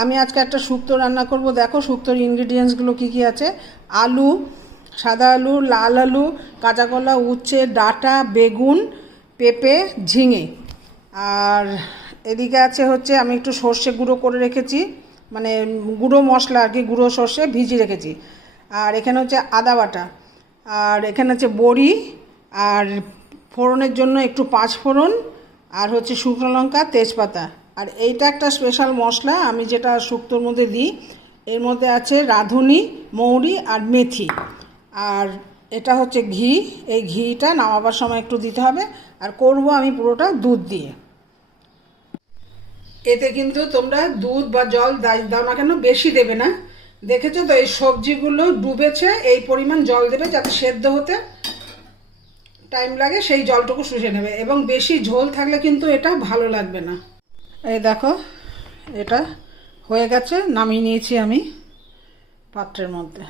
আমি আজকে একটা শুক্তো রান্না করব। দেখো শুক্তোর ইনগ্রিডিয়েন্টসগুলো কী কী আছে। আলু, সাদা আলু, লাল আলু, কাঁচা কলা, উচ্ছে, ডাঁটা, বেগুন, পেঁপে, ঝিঙে। আর এদিকে আছে হচ্ছে আমি একটু সর্ষে গুঁড়ো করে রেখেছি, মানে গুঁড়ো মশলা আর কি, গুঁড়ো সর্ষে ভিজিয়ে রেখেছি। আর এখানে হচ্ছে আদা বাটা, আর এখানে আছে বড়ি, আর ফোড়নের জন্য একটু পাঁচ ফোড়ন, আর হচ্ছে শুকনো লঙ্কা, তেজপাতা। আর এইটা একটা স্পেশাল মশলা আমি যেটা শুক্তোর মধ্যে দিই। এর মধ্যে আছে রাঁধুনি, মৌরি আর মেথি। আর এটা হচ্ছে ঘি। এই ঘিটা নামাবার সময় একটু দিতে হবে। আর করব আমি পুরোটা দুধ দিয়ে। এতে কিন্তু তোমরা দুধ বা জল দাও না কেন, বেশি দেবে না। দেখেছো তো এই সবজিগুলো ডুবেছে, এই পরিমাণ জল দেবে যাতে সেদ্ধ হতে টাইম লাগে, সেই জলটুকু শুষে নেবে। এবং বেশি ঝোল থাকলে কিন্তু এটা ভালো লাগবে না। এই দেখো, এটা হয়ে গেছে, নামিয়ে নিয়েছি আমি পাত্রের মধ্যে।